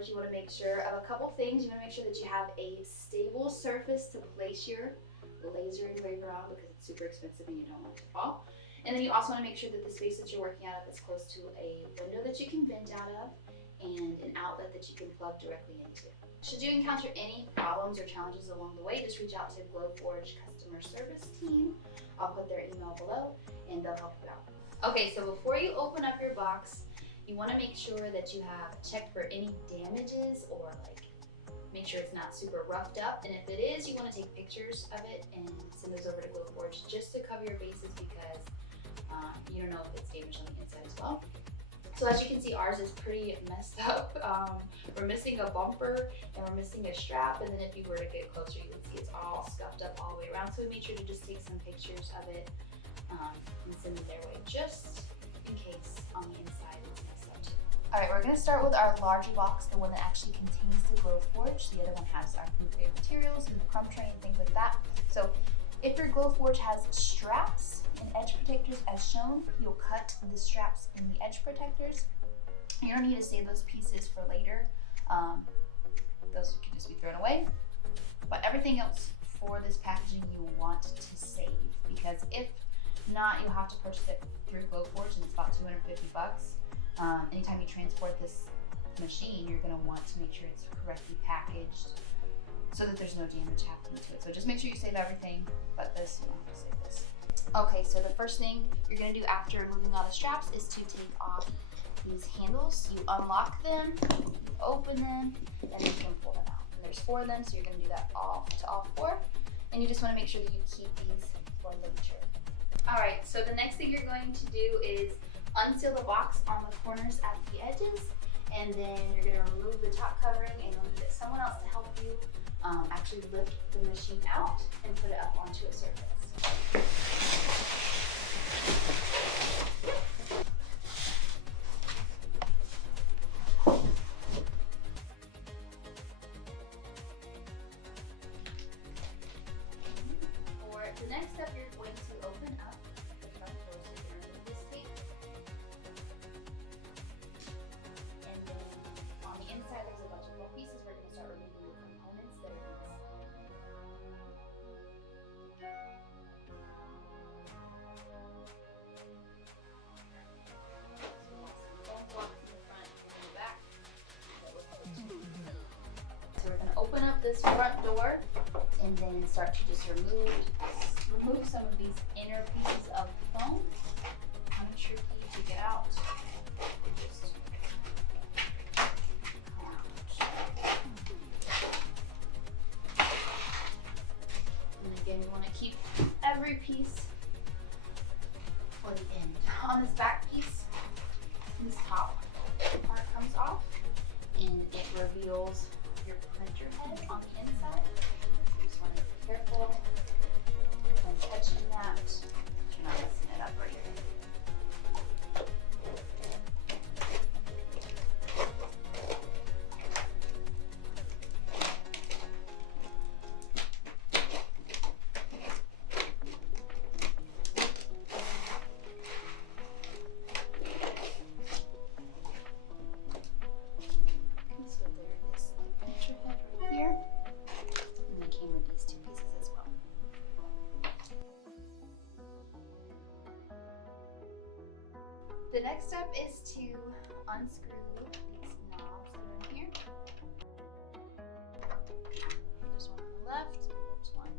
Glowforge, you want to make sure of a couple things. You want to make sure that you have a stable surface to place your laser engraver on because it's super expensive and you don't want it to fall. And then you also want to make sure that the space that you're working out of is close to a window that you can vent out of and an outlet that you can plug directly into. Should you encounter any problems or challenges along the way, just reach out to Glowforge customer service team. I'll put their email below and they'll help you out. Okay, so before you open up your box, you want to make sure that you have checked for any damages or make sure it's not super roughed up. And if it is, you want to take pictures of it and send those over to Glowforge just to cover your bases because you don't know if it's damaged on the inside as well. So as you can see, ours is pretty messed up. We're missing a bumper and we're missing a strap. And then if you were to get closer, you would see it's all scuffed up all the way around. So we made sure to just take some pictures of it and send it their way just in case on the inside it's messed up too. All right, we're gonna start with our larger box, the one that actually contains the Glowforge. The other one has our food grade materials and the crumb tray and things like that. So if your Glowforge has straps and edge protectors as shown, you'll cut the straps in the edge protectors. You don't need to save those pieces for later. Those can just be thrown away. But everything else for this packaging you want to save because if not, you'll have to purchase it through Glowforge and it's about $250. Anytime you transport this machine, you're gonna want to make sure it's correctly packaged so that there's no damage happening to it. So just make sure you save everything, but this, you don't have to save this. Okay, so the first thing you're gonna do after removing all the straps is to take off these handles. You unlock them, you open them, and then you can pull them out. And there's 4 of them, so you're gonna do that all 4. And you just wanna make sure that you keep these for later. All right, so the next thing you're going to do is unseal the box on the corners at the edges, and then you're gonna remove the top covering and you'll need someone else to help you actually lift the machine out and put it up onto a surface. For the next step, you're going to open up the front door so you can remove this tape. And then on the inside, there's a bunch of little pieces. We're going to start removing the components that are these. So we're going to open up this front door and then start to just remove some of these inner pieces of foam. Kind of tricky to get out. Just come out. And again, you want to keep every piece for the end. On this back piece, this top part comes off and it reveals your printer head on the inside. You just want to be careful when touching that, you're not messing it up right here. The next step is to unscrew these knobs that are in here. There's one on the left, there's one.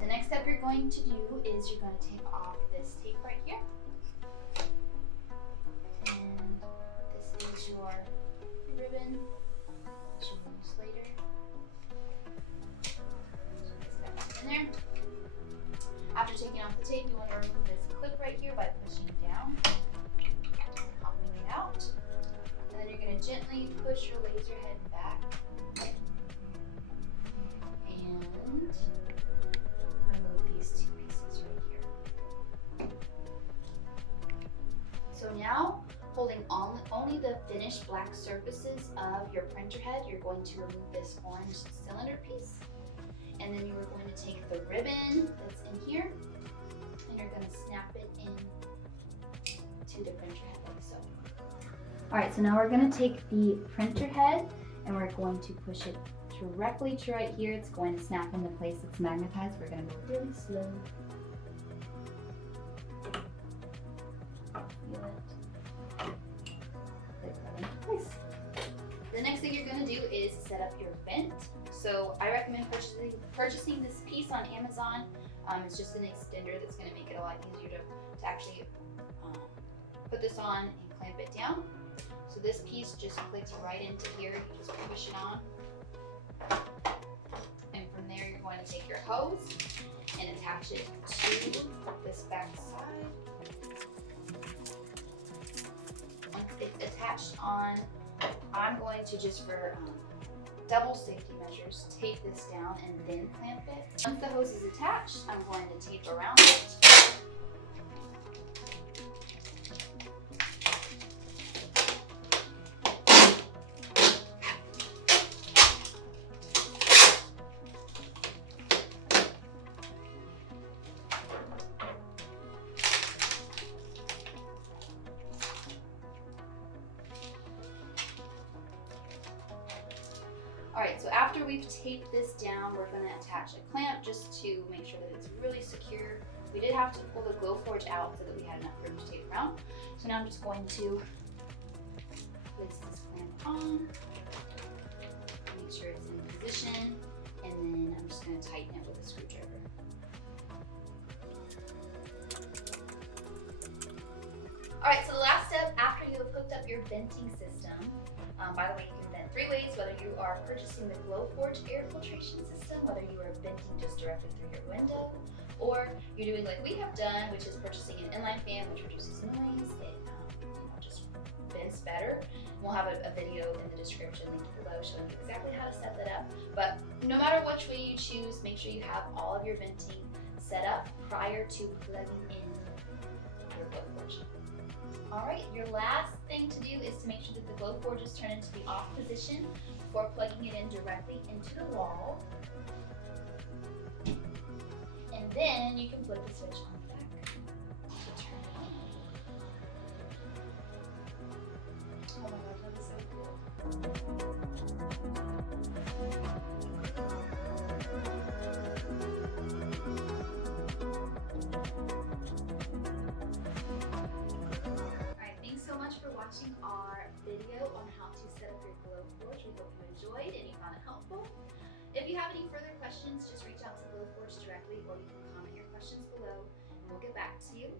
The next step you're going to do is you're going to take off this tape right here. And this is your ribbon that you'll use later. So this back in there. After taking off the tape, you want to remove this clip right here by pushing down, popping it out. And then you're going to gently push your laser head back and remove these 2 pieces right here. So now, holding only the finished black surfaces of your printer head, you're going to remove this orange cylinder piece. And then you are going to take the ribbon that's in here and you're going to snap it in to into printer head like so. Alright, so now we're going to take the printer head and we're going to push it directly to right here. It's going to snap into place. It's magnetized. We're going to go really slow. Feel it. Click that into place. The next thing you're going to do is set up your vent. So I recommend purchasing this piece on Amazon. It's just an extender that's going to make it a lot easier to actually put this on and clamp it down. So this piece just clicks right into here. You just push it on. And from there you're going to take your hose and attach it to this back side. Once it's attached on, I'm going to just for double safety measures, tape this down and then clamp it. Once the hose is attached, I'm going to tape around it. Alright, so after we've taped this down, we're going to attach a clamp just to make sure that it's really secure. We did have to pull the Glowforge out so that we had enough room to tape around. So now I'm just going to place this clamp on, make sure it's in position, and then I'm just going to tighten it with a screwdriver. Alright, so the last step after you have hooked up your venting system, by the way, you can vent 3 ways, whether you are purchasing the Glowforge air filtration system, whether you are venting just directly through your window, or you're doing like we have done, which is purchasing an inline fan, which reduces noise. It just vents better. We'll have a video in the description linked below showing you exactly how to set that up. But no matter which way you choose, make sure you have all of your venting set up prior to plugging in your Glowforge. Alright, your last thing to do is to make sure that the Glowforge is turned into the off position before plugging it in directly into the wall. And then you can flip the switch on the back to turn it on. Oh my gosh, that is so cool. Watching our video on how to set up your Glowforge. We hope you enjoyed and you found it helpful. If you have any further questions, just reach out to Glowforge directly or you can comment your questions below and we'll get back to you.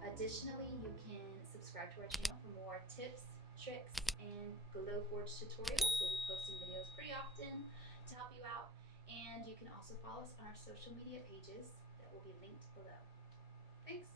Additionally, you can subscribe to our channel for more tips, tricks, and Glowforge tutorials. We'll be posting videos pretty often to help you out. And you can also follow us on our social media pages that will be linked below. Thanks.